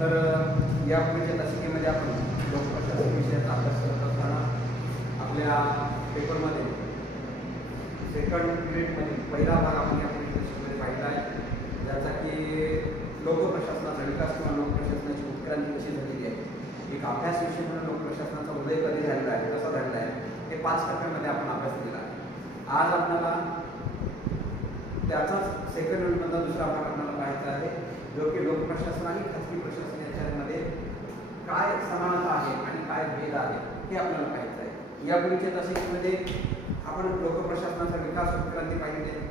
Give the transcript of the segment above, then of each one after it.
तर या पुढच्या तासिकेमध्ये आपण लोकप्रशासन विषयाचा अभ्यास करत असताना आपल्या पेपरमध्ये सेकंड युनिटमध्ये पहिला भाग आपण या पुढच्या तासिकेमध्ये पाहिला आहे, ज्याचा की लोकप्रशासनाचा विकास किंवा लोकप्रशासनाची उत्क्रांती कशी झालेली आहे, एक अभ्यास विषय म्हणून लोकप्रशासनाचा उदय कधी झालेला आहे, कसा झालेला आहे, हे 5 टप्प्यामध्ये आपण अभ्यास केला आहे. आज आपल्याला त्याचाच सेकंड युनिटमधला दुसरा भाग आपल्याला पाहायचा आहे, जो की लोकप्रशासन आणि खाजगी प्रशासन याच्यामध्ये काय समानता आहे आणि काय भेद आहे हे आपल्याला पाहायचं आहे. यापूर्वीच्या तासिकेमध्ये आपण लोकप्रशासनाचा विकास उत्क्रांती पाहिली आहे.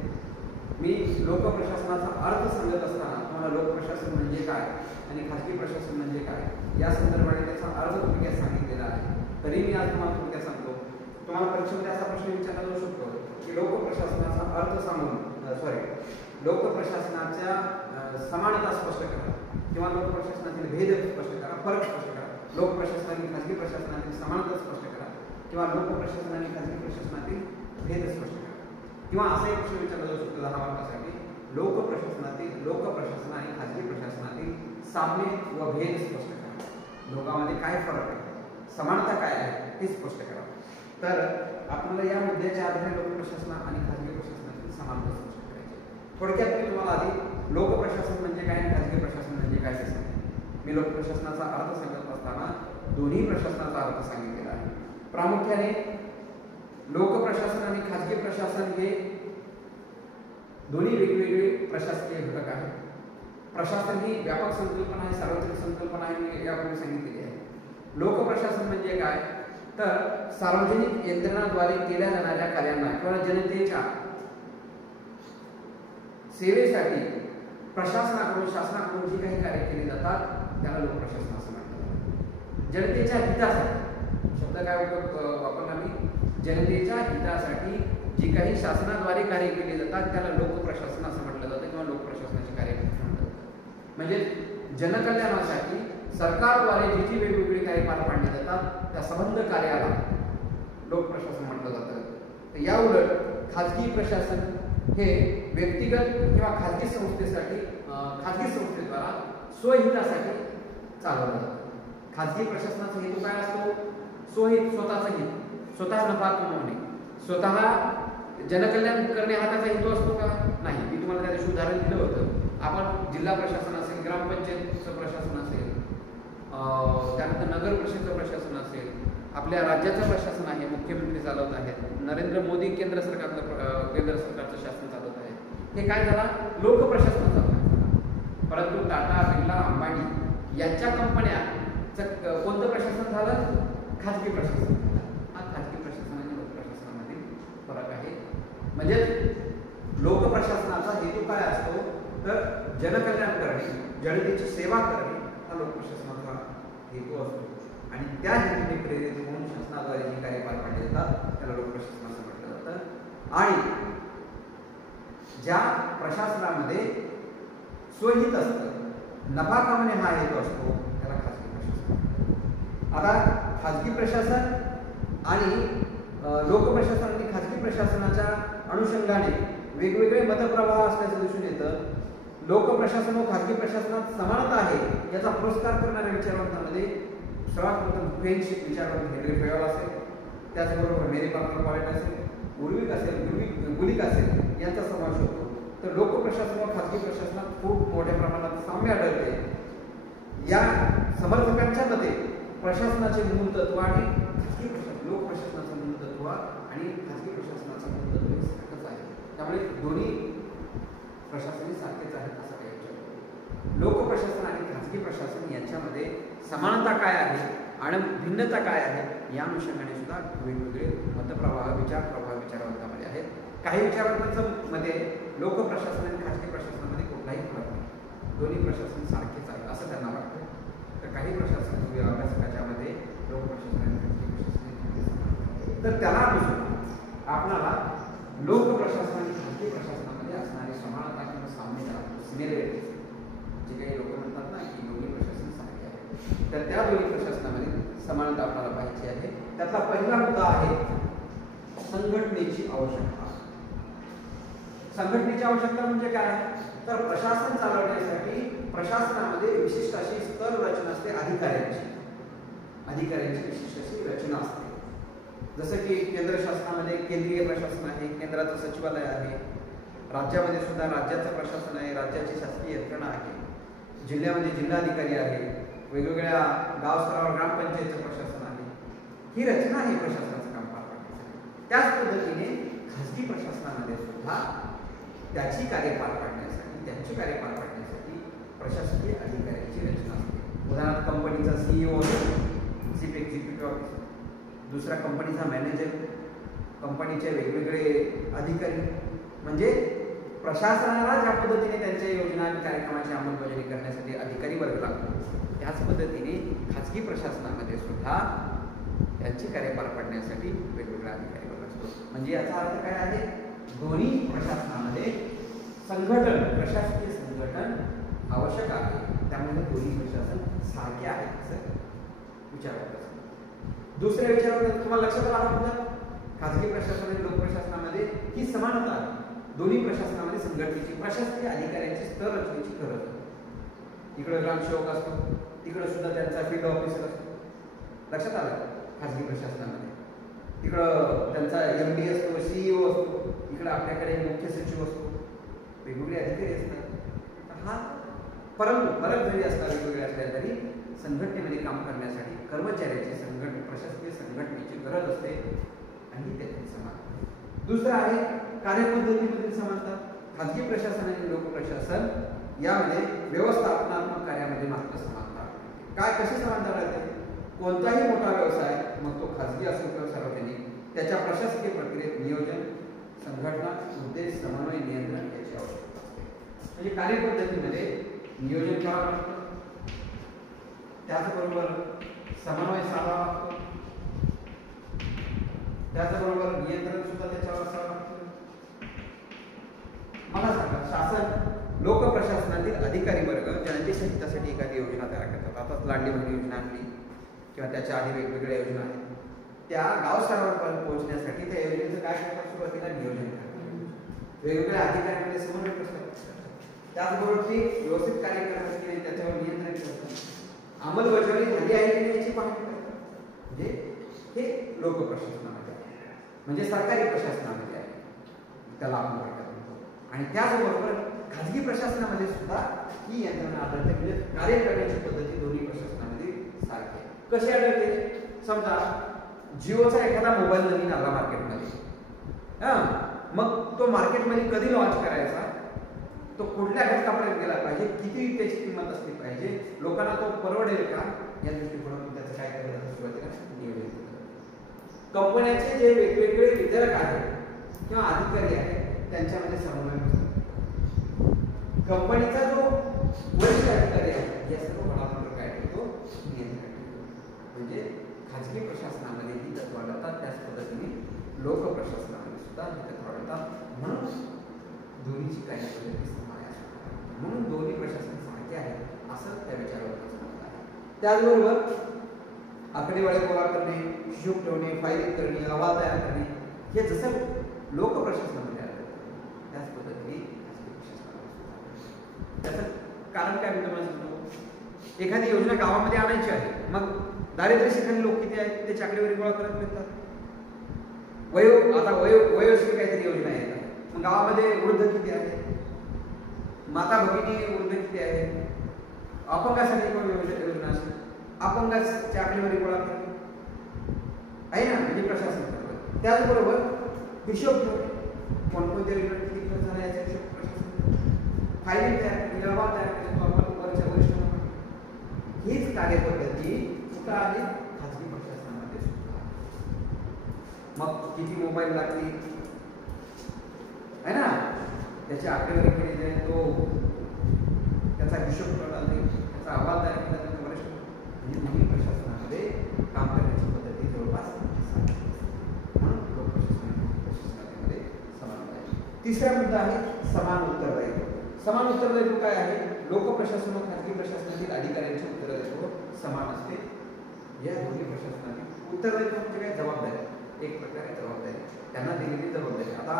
मी लोकप्रशासनाचा अर्थ सांगत असताना तुम्हाला लोकप्रशासन म्हणजे काय आणि खाजगी प्रशासन म्हणजे काय या संदर्भाने त्याचा अर्थ थोडक्यात सांगितलेला आहे. तरी मी आज तुम्हाला थोडक्यात सांगतो. तुम्हाला परीक्षेमध्ये असा प्रश्न विचारला जाऊ शकतो की लोकप्रशासनाचा अर्थ सांगून लोकप्रशासनाच्या समानता स्पष्ट करा किंवा लोकप्रशासनातील भेद स्पष्ट करा, फरक स्पष्ट करा, लोकप्रशासन आणि खाजगी प्रशासनातील समानता स्पष्ट करा किंवा लोकप्रशासन आणि खाजगी प्रशासनातील भेद स्पष्ट करा. किंवा असा एक प्रश्न विचारला जाऊ शकतो 10 मार्कासाठी, लोकप्रशासन आणि खाजगी प्रशासनातील साम्य व भेद स्पष्ट करा. लोकांमध्ये काय फरक आहे, समानता काय आहे हे स्पष्ट करा. तर आपल्याला या मुद्द्याच्या आधारे लोकप्रशासन आणि खाजगी प्रशासनातील समानता स्पष्ट करायची. थोडक्यात मी तुम्हाला आधी लोकप्रशासन म्हणजे काय आणि खाजगी प्रशासन म्हणजे काय ते सांगतो. मी लोकप्रशासनाचा अर्थ सांगत असताना दोन्ही प्रशासनाचा अर्थ सांगितलेला आहे. प्रामुख्याने लोकप्रशासन आणि खाजगी प्रशासन हे दोन्ही वेगवेगळे प्रशासकीय घटक आहेत. प्रशासन ही व्यापक संकल्पना आहे, सार्वत्रिक संकल्पना आहे, मी यापूर्वी सांगितलेली आहे. लोकप्रशासन म्हणजे काय तर सार्वजनिक यंत्रणाद्वारे केल्या जाणाऱ्या कार्यांना किंवा जनतेच्या सेवेसाठी प्रशासनाकडून शासनाकडून जी काही कार्य केली जातात त्याला लोकप्रशासन असं म्हणतात. जनतेच्या हितासाठी शब्द काय वापरला मी, जनतेच्या हितासाठी जी काही शासनाद्वारे कार्य केली जातात त्याला लोकप्रशासन असं म्हटलं जातं किंवा लोकप्रशासनाचे कार्य म्हटलं जातं. म्हणजे जनकल्याणासाठी सरकारद्वारे जी जी वेगवेगळी कार्य पार पाडली जातात त्या संबंध कार्याला लोकप्रशासन म्हटलं जातं. तर या उलट खाजगी प्रशासन हे व्यक्तिगत किंवा खाजगी संस्थेसाठी खाजगी संस्थेद्वारा स्वहितासाठी चालवलं जातं. खाजगी प्रशासनाचा हेतू काय असतो, स्वहित, स्वतःचा हित, स्वतः नफा कमवणे, स्वतः जनकल्याण करणे हा त्याचा हेतू असतो का, नाही. मी तुम्हाला त्या दिवशी उदाहरण दिलं होतं. आपण जिल्हा प्रशासन असेल, ग्रामपंचायतचं प्रशासन असेल, त्यानंतर नगर परिषदेचं प्रशासन असेल, आपल्या राज्याचं प्रशासन आहे, मुख्यमंत्री चालवत आहेत, नरेंद्र मोदी केंद्र सरकारचं शासन चालवत आहे, हे काय झाला लोकप्रशासनाचा भाग झाला. परंतु टाटा, बिर्ला, अंबानी यांच्या कंपन्याचं कोणतं प्रशासन झालं, खाजगी प्रशासन. हा खाजगी प्रशासन आणि लोकप्रशासनामधील फरक आहे. म्हणजे लोकप्रशासनाचा हेतू काय असतो तर जनकल्याण करणे, जनतेची सेवा करणे हा लोकप्रशासनाचा हेतू असतो आणि त्या हेतूने प्रेरित होऊन शासनाद्वारे जी कार्य पार पाडले जातात त्याला लोकप्रशासन असं म्हटलं जातं. आणि ज्या प्रशासनामध्ये स्वहित असतं, नफा कमवणे हा हेतू असतो त्याला खाजगी प्रशासन. आता खाजगी प्रशासन आणि लोकप्रशासन आणि खाजगी प्रशासनाच्या अनुषंगाने वेगवेगळे मतप्रवाह असल्याचं दिसून येतं. लोकप्रशासन व खाजगी प्रशासनात समानता आहे याचा पुरस्कार करणाऱ्या विचारवंतांमध्ये सर्वात प्रथम फ्रेंच विचारवंत हेनरी फेयोल असेल, त्याचबरोबर मेरी पॉइंट असेल, गुलिक असेल यांचा समावेश होतो. तर लोकप्रशासन व खाजगी प्रशासनात खूप मोठ्या प्रमाणात साम्य आढळते. या समर्थकांच्या मते प्रशासनाचे मूळ तत्व आणि खाजगी प्रशासन, लोकप्रशासनाचं मूळ तत्व आणि खाजगी प्रशासनाचं मूळ तत्व सारखंच आहे. त्यामुळे दोन्ही प्रशासन सारखेच आहेत असं काही विचार. लोकप्रशासन आणि खाजगी प्रशासन यांच्यामध्ये समानता काय आहे आणि भिन्नता काय आहे या अनुषंगाने सुद्धा वेगवेगळे मतप्रवाह, विचारवंतामध्ये आहेत. काही विचारवंतांच्या मध्ये लोकप्रशासन आणि खाजगी प्रशासनामध्ये कुठलाही फरक नाही, दोन्ही प्रशासन सारखेच आहे असं त्यांना वाटतं. तर काही प्रशासन अभ्यासकाच्या मध्ये लोकप्रशासन आणि खाजगी प्रशासन, तर त्याला अनुसरून आपल्याला लोकप्रशासन आणि खाजगी प्रशासनामध्ये असणारी समानता किंवा साम्यता, सिमिलॅरिटी, जे काही लोक म्हणतात ना की दोन्ही प्रशासन सारखे आहे, तर त्या दोन्ही प्रशासनामध्ये समानता आपल्याला पाहिजे आहे. त्यातला पहिला मुद्दा आहे संघटनेची आवश्यकता. संघटनेची आवश्यकता म्हणजे काय? तर प्रशासन चालवण्यासाठी प्रशासनामध्ये विशिष्ट अशी स्तर रचना असते अधिकाऱ्यांची विशिष्ट अशी रचना असते. जसं की केंद्र शासनामध्ये केंद्रीय प्रशासन आहे, केंद्राचं सचिवालय आहे, राज्यामध्ये सुद्धा राज्याचं प्रशासन आहे, राज्याची शासकीय यंत्रणा आहे, जिल्ह्यामध्ये जिल्हाधिकारी आहे, वेगवेगळ्या गाव स्तरावर ग्रामपंचायतचं प्रशासन आहे. ही रचना आहे प्रशासनाचं काम पार पाडण्यासाठी. त्याच पद्धतीने खाजगी प्रशासनामध्ये सुद्धा त्यांची कार्य पार पाडण्यासाठी प्रशासकीय अधिकाऱ्यांची रचना असते. उदाहरणार्थ कंपनीचा CEO चीफ एक्झिक्युटिव्ह ऑफिसर, दुसरा कंपनीचा मॅनेजर, कंपनीचे वेगवेगळे अधिकारी. म्हणजे प्रशासनाला ज्या पद्धतीने त्यांच्या योजना आणि कार्यक्रमाची अंमलबजावणी करण्यासाठी अधिकारी वर्ग लागतो, त्याच पद्धतीने खाजगी प्रशासनामध्ये सुद्धा त्यांची कार्य पार पाडण्यासाठी वेगवेगळा अधिकारी वर्ग असतो. म्हणजे याचा अर्थ काय आहे? दोन्ही प्रशासनामध्ये प्रशासकीय संघटन आवश्यक आहे. त्यामुळे दोन्ही प्रशासन सारखे आहेत असं विचार करतात. दुसऱ्या विचारात तुम्हाला लक्षात आलं, खाजगी प्रशासन आणि लोकप्रशासनामध्ये ही समानता आहे. दोन्ही प्रशासनामध्ये संघटनेची प्रशासकीय अधिकाऱ्यांची स्तर रचनेची गरज आहे. इकडे ग्रामसेवक असतो, तिकडे सुद्धा त्यांचा फील्ड ऑफिसर असतो. लक्षात आलं? खाजगी प्रशासनामध्ये तिकडं त्यांचा MD असतो, CEO असतो, इकडे आपल्याकडे मुख्य सचिव असतो, वेगवेगळे अधिकारी असतात. परंतु फरक जरी असला वेगवेगळे असल्या तरी संघटनेमध्ये काम करण्यासाठी कर्मचाऱ्याची प्रशासकीय संघटनेची गरज असते आणि त्याची समानता. दुसरं आहे कार्यपद्धतीमधील समानता. खाजगी प्रशासन आणि लोकप्रशासन यामध्ये व्यवस्थापनात्मक कार्यामध्ये मात्र समानता. काय कशी समानता राहते? कोणताही मोठा व्यवसाय, मग तो खाजगी असो किंवा सार्वजनिक, त्याच्या प्रशासकीय प्रक्रियेत नियोजन, संघटना, उद्देश, समन्वय, नियंत्रण याची आवश्यकता असते. म्हणजे कार्यपद्धतीमध्ये नियोजन करावं लागतं, त्याचबरोबर समन्वय साधावा लागतो, त्याचबरोबर नियंत्रण सुद्धा त्याच्यावर असावं लागतं. मला सांगा, शासन लोकप्रशासनातील अधिकारी वर्ग जनतेच्या हितासाठी एखादी योजना तयार करतात. आता लाडली बहीण योजना आणली किंवा त्याच्या आधी वेगवेगळ्या योजना आहेत, त्या गाव स्तरावर पोहोचण्यासाठी त्या योजनेचं काय करतात? सुरुवातीला नियोजन करतात, वेगवेगळ्या अधिकाऱ्यांमध्ये समन्वय करतात, त्याचबरोबर ती व्यवस्थित कार्य करतात की नाही त्याच्यावर नियंत्रण करतात, अंमलबजावणी झाली आहे की नाही याची पाहणी करतात. म्हणजे हे लोकप्रशासनामध्ये आहे, म्हणजे सरकारी प्रशासनामध्ये आहे, त्याला आपण करतात. आणि त्याचबरोबर खाजगी प्रशासनामध्ये सुद्धा ही यंत्रणा आढळते. म्हणजे कार्य करण्याची पद्धती दोन्ही प्रशासनामध्ये सारखी आहे. कशी आढळते? समजा जिओचा एखादा मोबाईल नवीन आला मार्केटमध्ये, मग तो मार्केटमध्ये कधी लॉन्च करायचा, तो कुठल्या घटकापर्यंत गेला पाहिजे, किती त्याची किंमत असली पाहिजे, लोकांना तो परवडेल का, या दृष्टिकोनातून त्याचं काय करायचं सुरुवातीला नियोजन केलं. कंपन्यांचे जे वेगवेगळे वितरक आहेत किंवा अधिकारी आहेत त्यांच्यामध्ये समन्वय असतो. कंपनीचा जो वरिष्ठ अधिकारी आहे या सर्व घडामोडीवर काय करतो? नियंत्रण ठेवतो. म्हणजे खाजगी प्रशासनामध्ये ही तत्व आढळतात, त्याच पद्धतीने लोकप्रशासनामध्ये सुद्धा ही तत्व आढळतात. म्हणून दोन्हीची कार्यपद्धती समान आहे. म्हणून दोन्ही प्रशासन सारखे आहेत असं त्या विचारावर समजलं आहे. त्याचबरोबर आकडेवारी गोळा करणे, हिशोब ठेवणे, फायलिंग करणे, अहवाल तयार करणे, हे जसं लोकप्रशासनामध्ये आलं त्याच पद्धतीने खाजगी प्रशासनामध्ये. त्याचं कारण काय मी तुम्हाला सांगतो. एखादी योजना गावामध्ये आणायची आहे, मग दारिद्र्य शिखरणी लोक किती आहेत त्याची आकडेवारी गोळा करत मिळतात. वयोश्री काहीतरी योजना आहे, मग गावामध्ये वृद्ध किती आहेत, माता भगिनी वृद्ध किती आहेत, अपंगासाठी कोण योजना असेल, अपंगाची आकडेवारी गोळा करणे आहे ना, म्हणजे प्रशासन. त्याचबरोबर हिशोब ठेवणे, कोणकोणत्या योजना किती खर्च झाला याचा हिशोब प्रशासन, फायलिंग तयार करणे, अहवाल तयार करणे, वरिष्ठ हीच कार्यपद्धती कुठं आहे? खाजगी प्रशासनामध्ये सुद्धा. मग किती मोबाईल लागतील आहे ना, त्याची आकडेवारी केली जाईल, तो त्याचा हिशोब करणार नाही, त्याचा अहवाल तयार केला जाईल वरिष्ठ. म्हणजे दोन्ही प्रशासनामध्ये काम करण्याची पद्धती जवळपास म्हणून लोकप्रशासनामध्ये समानता आहे. तिसरा मुद्दा आहे समान उत्तरदायित्व. समान उत्तरदायित्व काय आहे? लोकप्रशासन व खाजगी प्रशासनातील अधिकाऱ्यांचे उत्तरदायित्व समान असते. या दोन्ही प्रशासनातील उत्तरदायित्व म्हणजे काय? जबाबदारी, एक प्रकारे जबाबदारी, त्यांना दिलेली जबाबदारी. आता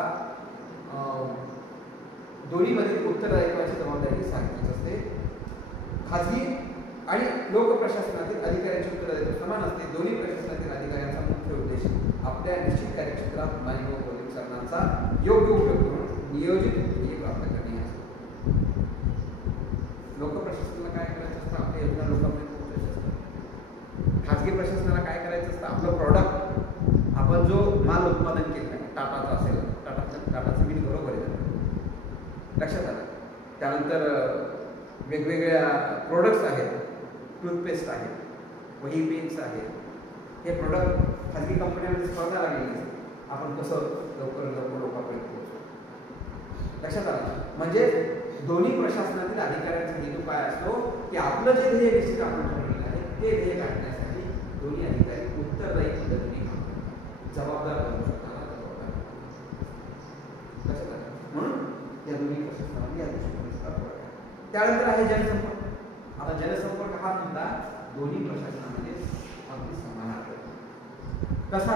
दोन्हीमध्ये उत्तरदायित्वाची जबाबदारी सारखीच असते. खाजगी आणि लोकप्रशासनातील अधिकाऱ्यांचे उत्तरदायित्व समान असते. दोन्ही प्रशासनातील अधिकाऱ्यांचा मुख्य उद्देश आपल्या निश्चित कार्यक्षेत्रात मानवी व बौद्धिक साधनांचा योग्य उपयोग करून नियोजित ध्येय प्राप्त करणे असते. लोकप्रशासनाला काय करायचं असतं? आपल्या योजना लोकांपर्यंत पोहोचायचं असतं. खाजगी प्रशासनाला काय करायचं असतं? आपलं प्रॉडक्ट, आपण जो माल उत्पादन केला आहे, टाटाचा असेल, टाटाचं बिल बरोबर आहे, लक्षात आलं. त्यानंतर वेगवेगळ्या प्रोडक्ट्स आहेत, टूथपेस्ट आहे, वही पेन्स आहेत. हे प्रोडक्ट खाजगी कंपन्यांमध्ये स्पर्धा लागलेली असते. आपण कसं लवकर लोकांपर्यंत पोहोचतो, लक्षात आलं. म्हणजे दोन्ही प्रशासनातील अधिकाऱ्यांचा हेतू काय असतो की आपलं जे ध्येय निश्चित आपण ठरवलेलं आहे ते ध्येय गाठण्यासाठी दोन्ही अधिकारी उत्तरदायी पद्धतीने काम करतात, जबाबदार बनू शकतात, लक्षात आलं. म्हणून या दोन्ही प्रशासनामध्ये या दृष्टिकोनाचा. त्यानंतर आहे जनसंपर्क. आता जनसंपर्क हा मुद्दा दोन्ही प्रशासनामध्ये अगदी समान आहे. कसा?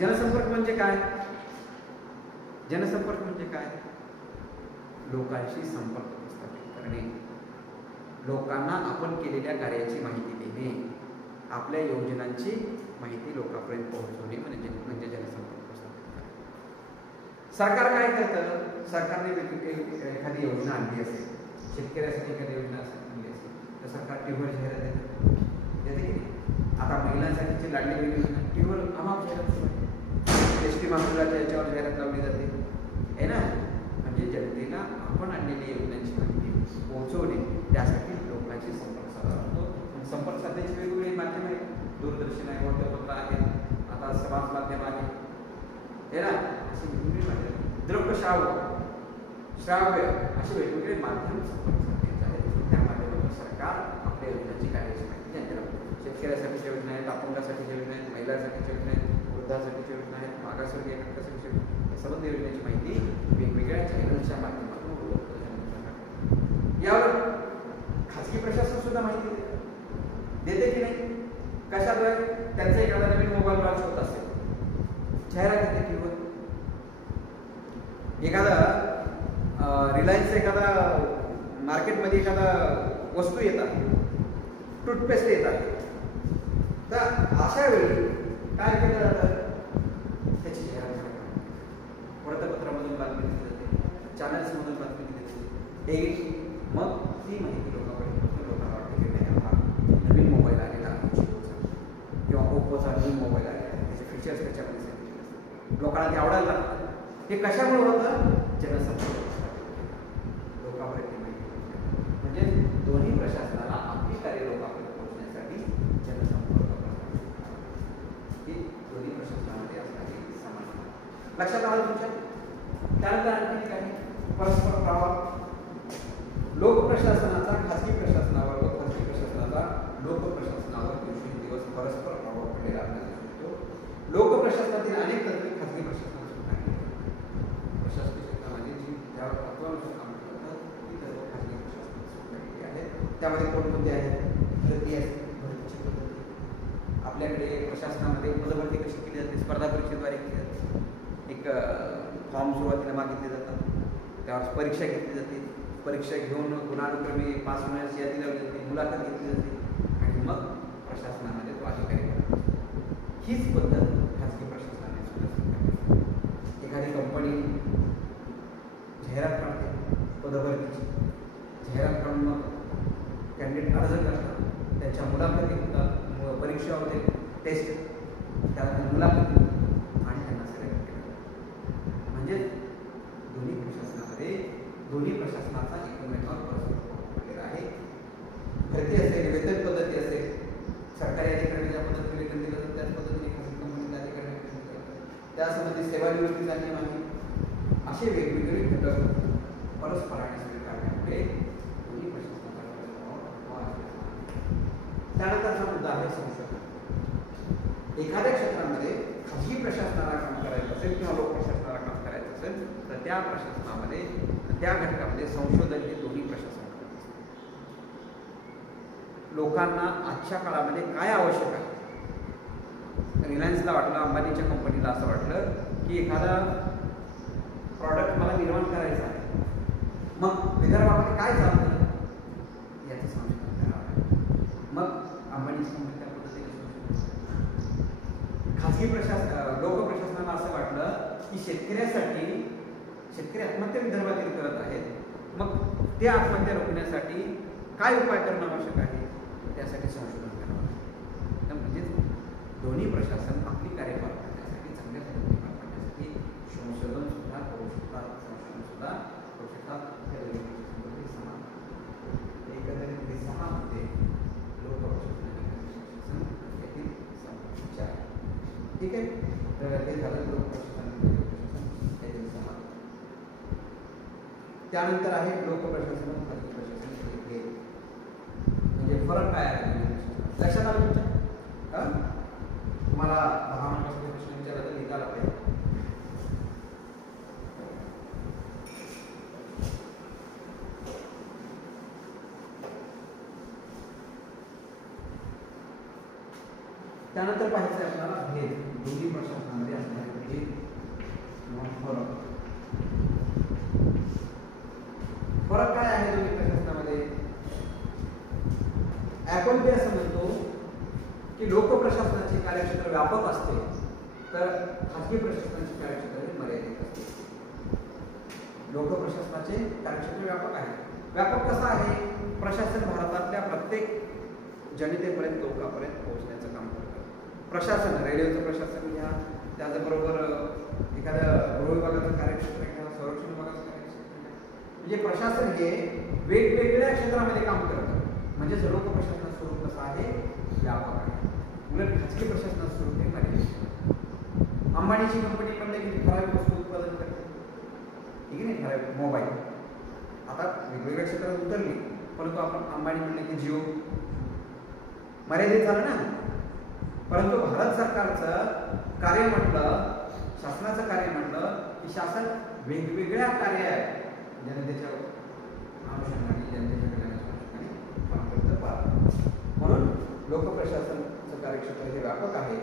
जनसंपर्क म्हणजे काय? जनसंपर्क म्हणजे काय? लोकांशी संपर्क स्थापित करणे, लोकांना आपण केलेल्या कार्याची माहिती देणे, आपल्या योजनांची माहिती लोकांपर्यंत पोहोचवणे म्हणजे जनसंपर्क स्थापित करणे. सरकार काय करतं? सरकारने वेगवेगळी एखादी योजना आणली असेल, शेतकऱ्यासाठी एखादी योजना आणली असेल तर सरकार टीव्हीवर जाहिरात देते की नाही? आता महिलांसाठीची लाडली बहीण योजना टीव्हीवर आम्हाला जाहिरात होते, एस टी महामंडळाच्या याच्यावर जाहिरात लावली जाते आहे ना. म्हणजे जनतेला आपण आणलेल्या योजनांची माहिती पोहोचवणे, त्यासाठी लोकांशी संपर्क साधावा लागतो. संपर्क साधण्याची वेगवेगळी माध्यम आहेत, दूरदर्शन आहे, वृत्तपत्र आहे, आता समाज माध्यम आहे ना, अशी वेगवेगळी माध्यम, श्राव्य असे वेगवेगळे माध्यम संपर्क साधण्याचे आहेत. त्या माध्यमातून सरकार आपल्या योजनांची कार्याची माहिती जनतेला देते. शेतकऱ्यासाठीच्या योजना आहेत, अपंगासाठीच्या योजना आहेत, महिलांसाठीच्या योजना आहेत, वृद्धासाठीच्या योजना आहेत, मागासवर्गीय घटकासाठीच्या योजना, सर्व योजनेची माहिती वेगवेगळ्या चॅनलच्या माध्यमातून यावर खाजगी प्रशासन सुद्धा माहिती देते की नाही? कशाद्वारे? त्यांचा एखादा नवीन मोबाईल लॉन्च होत असेल, जाहिरात येते टीव्हीवर. एखादा रिलायन्स एखादा मार्केटमध्ये एखादा वस्तू येत आहे, टूथपेस्ट येत आहे, तर अशा वेळी काय केलं जातं? त्याची जाहिरात वृत्तपत्रामधून बातमी दिली जाते, चॅनल्समधून बातमी दिली जाते. मग ती माहिती लोकांपर्यंत लोकांना वाटते की नाही हा नवीन मोबाईल आलेला आहे, किंवा ओप्पोचा नवीन मोबाईल आलेला आहे, त्याचे फीचर्स त्याच्यामध्ये सांगितले, लोकांना ते आवडायला लागतं. हे कशामुळे होतं? जनसंपर्क लोकांपर्यंत माहिती. म्हणजे दोन्ही प्रशासनाला आपली कार्य लोकांपर्यंत पोहोचण्यासाठी जनसंपर्क ही दोन्ही प्रशासनामध्ये असणारी समान लक्षात आलं तुमच्या. त्यानंतर आणखी काही परस्पर प्रभाव. लोकप्रशासनाचा खाजगी प्रशासनावर व खाजगी प्रशासनाचा लोकप्रशासनावर दिवसेंदिवस परस्पर प्रभाव पडलेला आपल्याला दिसतो. लोकप्रशासनातील अनेक तत्त्वे खाजगी प्रशासनात सुद्धा प्रशासकीय क्षेत्रामध्ये जी ज्यावर तत्वानुसार काम करतात ती तत्त्व खाजगी प्रशासनात सुद्धा केली आहेत. त्यामध्ये कोणकोणते आहेत? भरतीची पद्धती. आपल्याकडे प्रशासनामध्ये पदभरती कशी केली जाते? स्पर्धा परीक्षेद्वारे केली जाते. एक फॉर्म सुरुवातीला मागितले जातात, त्यावर परीक्षा घेतली जाते, परीक्षा घेऊन गुणानुक्रमे पास होण्याची यादी लावली जाते, मुलाखत घेतली जाते आणि मग प्रशासनामध्ये तो अधिकारी करतो. हीच पद्धत खाजगी प्रशासनाने सुद्धा. एखादी कंपनी जाहिरात काढते पदभरतीची, जाहिरात काढून मग कॅन्डिडेट अर्ज करतात, त्यांच्या मुलाखती होतात, परीक्षा होते, टेस्ट, त्यानंतर मुलाखती आणि त्यांना सिलेक्ट केलं. म्हणजे दोन्ही प्रशासनाचा एकमेकांवर परस्पर पडलेला आहे. भरती असेल, वेतन पद्धती असेल, सरकारी अधिकारी ज्या पद्धतीने वेतन दिलं जातं त्याच पद्धतीने खाजगी कंपनीच्या अधिकारी वेतन दिलं जातं. त्यासंबंधी सेवानिवृत्तीचा नियम आहे. असे वेगवेगळे घटक परस्पराने स्वीकारल्यामुळे दोन्ही प्रशासनाचा. त्यानंतरचा मुद्दा आहे संशोधन. एखाद्या क्षेत्रामध्ये खाजगी प्रशासनाला काम करायचं असेल किंवा लोक प्रशासनाला काम करायचं असेल तर त्या प्रशासनामध्ये त्या घटकामध्ये संशोधन हे दोन्ही प्रशासन करत असतात. लोकांना आजच्या काळामध्ये काय आवश्यक आहे? रिलायन्सला वाटलं, अंबानीच्या कंपनीला असं वाटलं की एखादा प्रॉडक्ट मला निर्माण करायचा आहे, मग विदर्भामध्ये काय चालतं याचं संशोधन करावं. मग अंबानीची कंपनी त्या पद्धतीने खाजगी लोक प्रशासनाला असं वाटलं की शेतकरी आत्महत्या विदर्भातील करत आहेत, मग ते आत्महत्या रोखण्यासाठी काय उपाय करणं आवश्यक आहे, त्यासाठी संशोधन करावं. म्हणजेच दोन्ही प्रशासन आपली कार्य पार पाडण्यासाठी, चांगल्या पद्धतीने पार पाडण्यासाठी संशोधन सुद्धा करू शकतात, संशोधन सुद्धा करू शकतात. हे दोन्ही प्रशासन एकंदरीत 6 मध्ये लोक प्रशासन यातील समस्या आहे. ठीक आहे, तर हे झालं लोक प्रशासन यातील समान. त्यानंतर आहे लोक प्रशासन आणि खाजगी प्रशासन हे म्हणजे फरक काय आहे लक्षात आलं तुमच्या? तुम्हाला 10 मार्काचा प्रश्न विचारला तर निकाला पाहिजे. त्यानंतर पाहायचं आहे आपल्याला भेद, दोन्ही प्रशासनामध्ये असणारे भेद किंवा फरक काय आहे दोन्ही प्रशासनामध्ये? आपण जे असं म्हणतो की लोक प्रशासनाचे कार्यक्षेत्र व्यापक असते, तर खाजगी प्रशासनाचे कार्यक्षेत्र मर्यादित असते. लोक प्रशासनाचे कार्यक्षेत्र व्यापक आहे. व्यापक कसं आहे? प्रशासन भारतातल्या प्रत्येक जनतेपर्यंत, लोकांपर्यंत पोहोचण्याचं काम करतं. प्रशासन, रेल्वेचं प्रशासन घ्या, त्याचबरोबर एखाद्या गृह विभागाचं कार्यक्षेत्र घ्या, संरक्षण विभागाचं कार्यक्षेत्र घ्या, म्हणजे प्रशासन हे वेगवेगळ्या क्षेत्रामध्ये काम करतं. म्हणजेच लोक प्रशासनाचं स्वरूप कसं आहे? व्यापक आहे. उलट खाजगी प्रशासनाचं स्वरूप हे मर्यादित. अंबानीची कंपनी म्हणले की ठराविक वस्तू उत्पादन करते, ठीक आहे नाही, ठराविक मोबाईल आता वेगवेगळ्या क्षेत्रात उतरली, परंतु आपण अंबानी म्हणले की जिओ मर्यादित झालं ना. परंतु भारत सरकारचं कार्य म्हटलं, शासनाचं कार्य म्हटलं की शासन वेगवेगळ्या कार्य जनतेच्या अनुषंगाने, जनतेच्या कल्याणाच्या अनुषंगाने काम करतं. म्हणून लोक प्रशासनाचं कार्यक्षेत्र हे व्यापक आहे,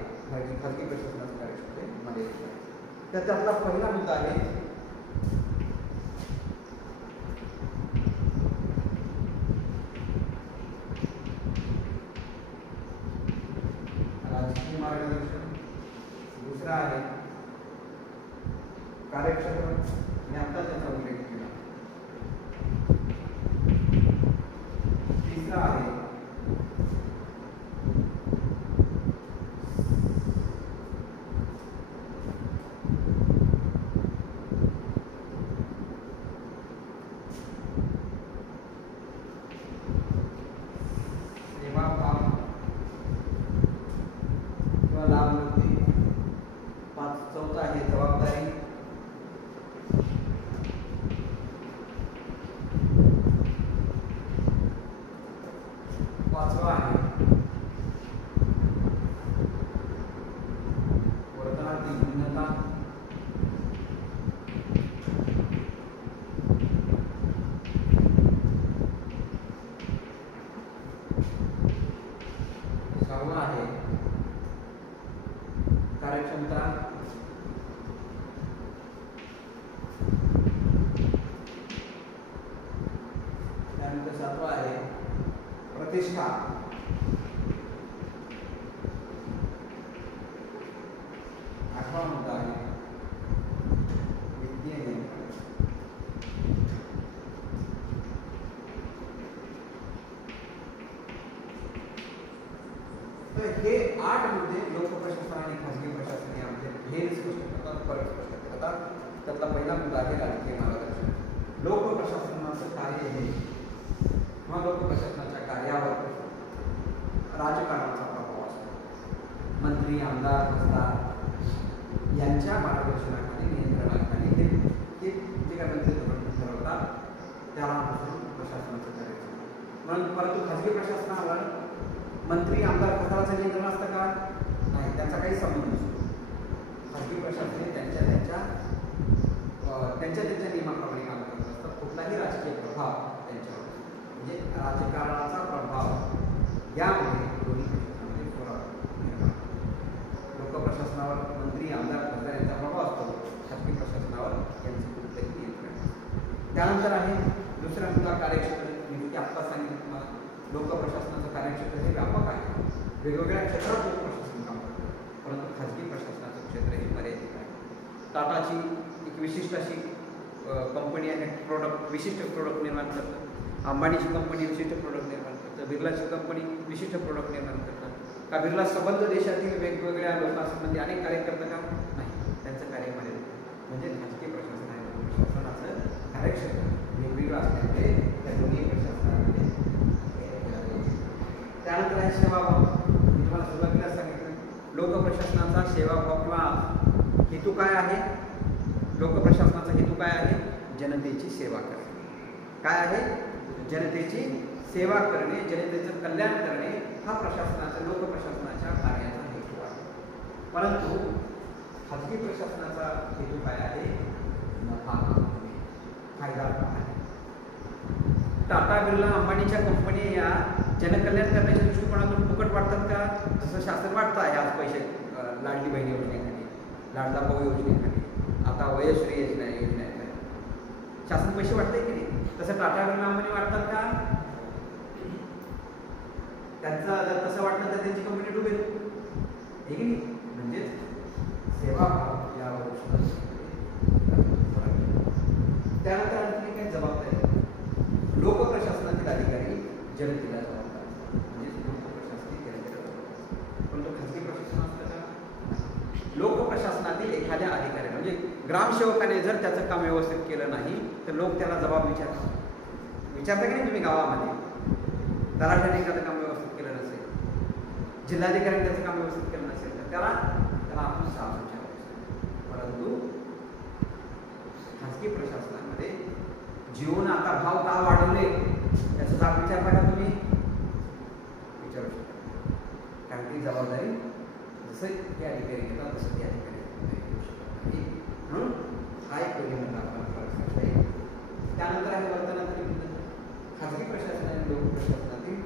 खाजगी प्रशासनाचं कार्यक्षेत्र हे मर्यादित आहे. तर त्यातला पहिला मुद्दा आहे राजकीय मार्गदर्शन, दुसरा आहे कार्यक्षेत्र, मी आता त्याचा उल्लेख केला. तिसरा आहे चौथा आहे जबाबदारी, पाचवा आहे वर्तनातील भिन्नता, सहावा आहे कार्यक्षमता, त्यानंतर सातवा आहे प्रतिष्ठा, आठवा मुद्दा आहे वित्तीय नियंत्रण. तर हे 8 मुद्दे लोक प्रशासन आणि खाजगी प्रशासन यामध्ये भेद स्पष्ट करतात, फरक स्पष्ट करतात. त्यातला पहिला मुद्दा आहे राजकीय मार्गदर्शन. लोक प्रशासनाचं कार्य हे किंवा लोक प्रशासनाच्या कार्यावर राजकारणाचा प्रभाव असतो. मंत्री, आमदार, खासदार यांच्या मार्गदर्शनाखाली, नियंत्रणाखाली हे जे काय मंत्री धोरण ठरवतात त्याला अनुसरून प्रशासनाचं कार्य करतात. म्हणून परंतु खाजगी प्रशासनावर मंत्री, आमदार, खासदाराचं नियंत्रण असतं का? नाही, त्यांचा काही संबंध नसतो. खाजगी प्रशासन हे त्यांच्या नियमाप्रमाणे काम करत असतात. कुठलाही राजकीय प्रभाव त्यांच्यावर, म्हणजे राजकारणाचा प्रभाव यामुळे दोन्ही प्रशासनामध्ये फरक. लोक प्रशासनावर मंत्री, आमदार, खासदार यांचा प्रभाव असतो, खाजगी प्रशासनावर यांचं कुठलंही नियंत्रण. त्यानंतर आहे दुसरा मुद्दा कार्यक्षेत्र. मी ते आत्ता सांगितलं तुम्हाला, लोकप्रशासनाचं कार्यक्षेत्र हे व्यापक आहे. वेगवेगळ्या क्षेत्रात लोकप्रशासन काम करतं, परंतु खाजगी प्रशासनाचं क्षेत्र हे मर्यादित आहे. टाटाची एक विशिष्ट अशी कंपनी आहे, विशिष्ट प्रोडक्ट निर्माण करतं. अंबानीची कंपनी विशिष्ट प्रोडक्ट निर्माण करतं. बिर्लाची कंपनी विशिष्ट प्रोडक्ट निर्माण करतात. का बिर्ला संबंध देशातील वेगवेगळ्या लोकांसंबंधी अनेक कार्य करतं का? नाही, त्यांचं कार्य मर्यादित आहे. म्हणजे खाजगी प्रशासन आहे प्रशासनाचं कार्यक्षेत्र वेगवेगळं असल्यामुळे त्या दोन्ही प्रशासनामध्ये. त्यानंतर आहे सेवाभाव. मी तुम्हाला सुरुवातीला सांगितलं लोकप्रशासनाचा सेवाभाव किंवा हेतू काय आहे. लोकप्रशासनाचा हेतू काय आहे? जनतेची सेवा करणे. काय आहे? जनतेची सेवा करणे, जनतेचं कल्याण करणे हा प्रशासनाचा, लोकप्रशासनाच्या कार्याचा हेतू आहे. परंतु खाजगी प्रशासनाचा हेतू काय आहे? नफा कमवणे, फायदा आहे. टाटा, बिर्ला, अंबानीच्या कंपनी या जनकल्याण करण्याच्या दृष्टिकोनातून फुकट वाटतात का? जसं शासन वाटतं आहे आज पैसे लाडली बहीण योजनेखाली, लाडला भाऊ योजनेखाली, आता वयश्री योजना आहे. शासन पैसे वाटतंय की नाही? तसं टाटा, बिर्ला, अंबानी वाटतात का? त्यांचा जर तसं वाटलं तर त्यांची कंपनी डुबेल, हे की नाही? म्हणजेच सेवाभाव या गोष्टी. त्यानंतर आणखी काही जबाबदारी. लोकप्रशासनातील अधिकारी जनतेला जबाबदार असतात, म्हणजे लोकप्रशासनातील जनतेला जबाबदार असतात. परंतु खाजगी प्रशासन असतं का? लोकप्रशासनातील एखाद्या अधिकारी म्हणजे ग्रामसेवकाने जर त्याचं काम व्यवस्थित केलं नाही तर लोक त्याला जबाब विचारता की नाही. तुम्ही गावामध्ये तलाठ्याने एखादं काम व्यवस्थित केलं नसेल, जिल्हाधिकाऱ्याने त्याचं काम व्यवस्थित केलं नसेल तर त्याला आपण साथ विचारायचं. परंतु खाजगी प्रशासनामध्ये जीवन आता भाव का वाढवले याचा जाब विचारता का तुम्ही? विचारू शकता, कारण ती जबाबदारी जसं ते अधिकारी घेतात तसं ते अधिकारी घेऊ शकत नाही. म्हणून हा एक मोठा फरक आहे. त्यानंतर आहे वर्तनातील भिन्नता. खाजगी प्रशासन आणि लोकप्रशासनातील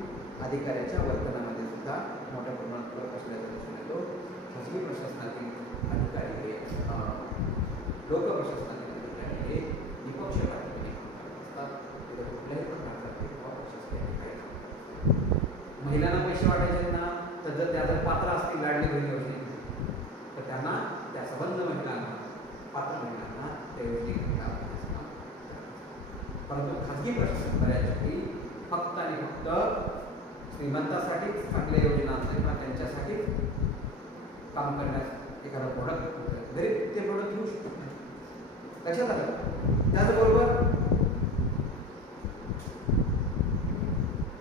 अधिकाऱ्याच्या वर्तनामध्ये सुद्धा मोठ्या प्रमाणात फरक असल्याचा दिसून येतो. खाजगी प्रशासनातील अधिकारी हे लोकप्रशासनातील अधिकारी हे निपक्षपाती असतात. कुठल्याही प्रकारचा भेदभाव प्रशासकीय अधिकारी. महिलांना पैसे वाटायचे ना तर जर त्या जर पात्र असतील लाडली बहीण योजनेत तर त्यांना त्या संबंध महिलांना, पात्र महिलांना त्या योजनेत लाभ देण्याचं काम. परंतु खाजगी प्रशासन बऱ्याचवेळी फक्त आणि फक्त श्रीमंतासाठी चांगल्या योजना असतात किंवा त्यांच्यासाठी काम करण्यास एखादा प्रोडक्ट गरीब ते प्रोडक्ट घेऊ शकतो. लक्षात आलं? त्याचबरोबर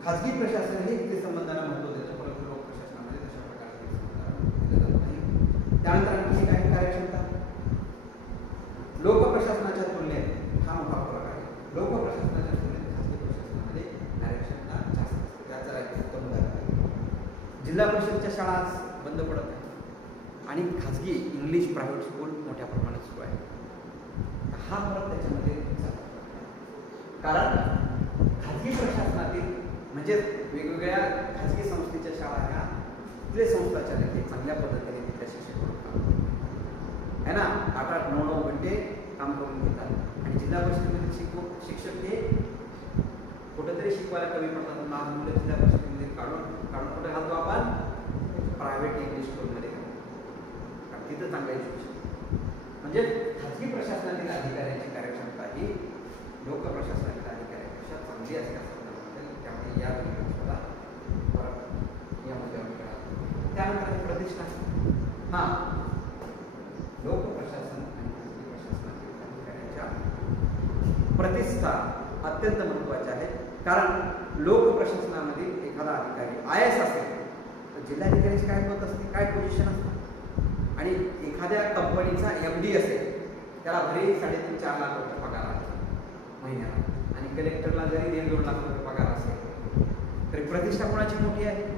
खाजगी प्रशासन हे ते संबंधांना महत्त्व देतं, परंतु लोक प्रशासनामध्ये तशा प्रकारचे संबंध दिले जात नाही. त्यानंतर आणखी काही कार्यक्षमता. लोकप्रशासनाच्या तुलनेत हा मोठा फरक आहे. लोकप्रशासनाच्या तुलनेत खाजगी प्रशासनामध्ये कार्यक्षमता जास्त असते. त्याचा एक उत्तम उदाहरण आहे. जिल्हा परिषदच्या शाळा बंद पडत आहेत आणि खाजगी इंग्लिश प्रायव्हेट स्कूल मोठ्या प्रमाणात सुरू आहे. हा फरक त्याच्यामध्ये कारण खाजगी प्रशासनातील म्हणजे वेगवेगळ्या खाजगी संस्थेच्या शाळा ह्या तिथले संस्थाचालक हे चांगल्या पद्धतीने तिथल्या शिक्षक आहे ना, 8-8, 9-9 घंटे काम करून घेतात. आणि जिल्हा परिषदेमधील शिक्षक हे कुठंतरी शिकवायला कमी पडतात. लहान मुलं जिल्हा परिषदेमध्ये काढून कुठे घालतो आपण? प्रायव्हेट इंग्लिश स्कूलमध्ये कारण तिथं चांगलं एज्युकेशन. म्हणजे खाजगी प्रशासनातील अधिकाऱ्यांची कार्यक्षमता ही लोकप्रशासनातील अधिकाऱ्यांपेक्षा चांगली असल्याचं त्यामुळे या गोष्टीला फरक या मुद्द्यावर कळा. त्यानंतर प्रतिष्ठा. हां, लोकप्रशासन आणि खाजगी प्रशासनातील अधिकाऱ्यांच्या प्रतिष्ठा अत्यंत महत्त्वाच्या आहेत. कारण लोकप्रशासनामधील एखादा अधिकारी IAS असेल तर जिल्हाधिकाऱ्याची काय पद असते, काय पोझिशन असते. आणि एखाद्या कंपनीचा MD असेल त्याला भले 3.5-4 लाख रुपये पगार आहे महिन्याला आणि कलेक्टरला जरी 1.5-2 लाख रुपये पगार असेल तरी प्रतिष्ठा कोणाची मोठी आहे?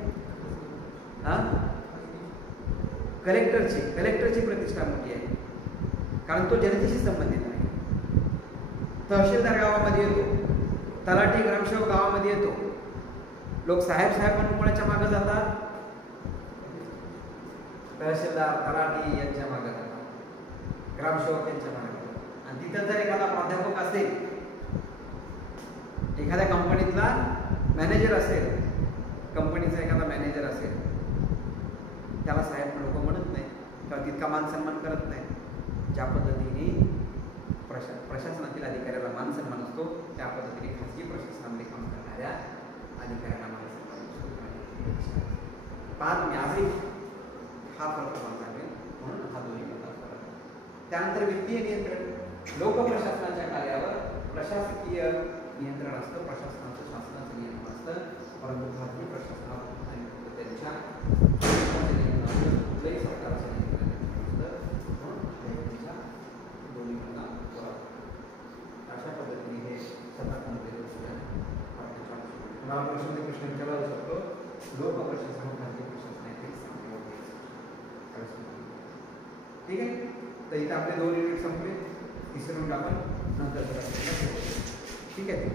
कलेक्टरची प्रतिष्ठा मोठी आहे कारण तो जनतेशी संबंधित आहे. तहसीलदार गावामध्ये येतो, तलाठी ग्रामसेवक गावामध्ये येतो. लोक साहेब म्हणून कोणाच्या मागे जातात? तहसीलदार, तलाठी यांच्या मागे जातात, ग्रामसेवक यांच्या मागे जातात. आणि तिथं जर एखादा प्राध्यापक असेल एखाद्या कंपनीतला मॅनेजर असेल, कंपनीचा एखादा मॅनेजर असेल, त्याला साहेब लोक म्हणत नाही किंवा तितका मान सन्मान करत नाही. ज्या पद्धतीने प्रशासनातील अधिकाऱ्याला मान सन्मान असतो, त्या पद्धतीने खाजगी प्रशासनामध्ये काम करणाऱ्या अधिकाऱ्यांना मान सन्मान असतो. पाच आजही हा फरक सांगेल, म्हणून हा दोन्ही प्रकार फरक. त्यानंतर वित्तीय नियंत्रण. लोकप्रशासनाच्या कार्यावर प्रशासकीय नियंत्रण असतं, प्रशासनाचं शासनाचं नियंत्रण असतं, परंतु खाजगी प्रशासनावर त्यांच्या कुठल्याही सरकारचं नियंत्रण असतं. म्हणून दोन्ही प्रकार अशा पद्धतीने हे सतर्कमध्ये मला प्रश्न विचारला जाऊ शकतो. लोकप्रशासन खाजगी प्रशासन यातील साम्य. ठीक आहे. तर इथं आपले 2 युनिट संपले. तिसरं युनिट आपण नंतर ठीक आहे.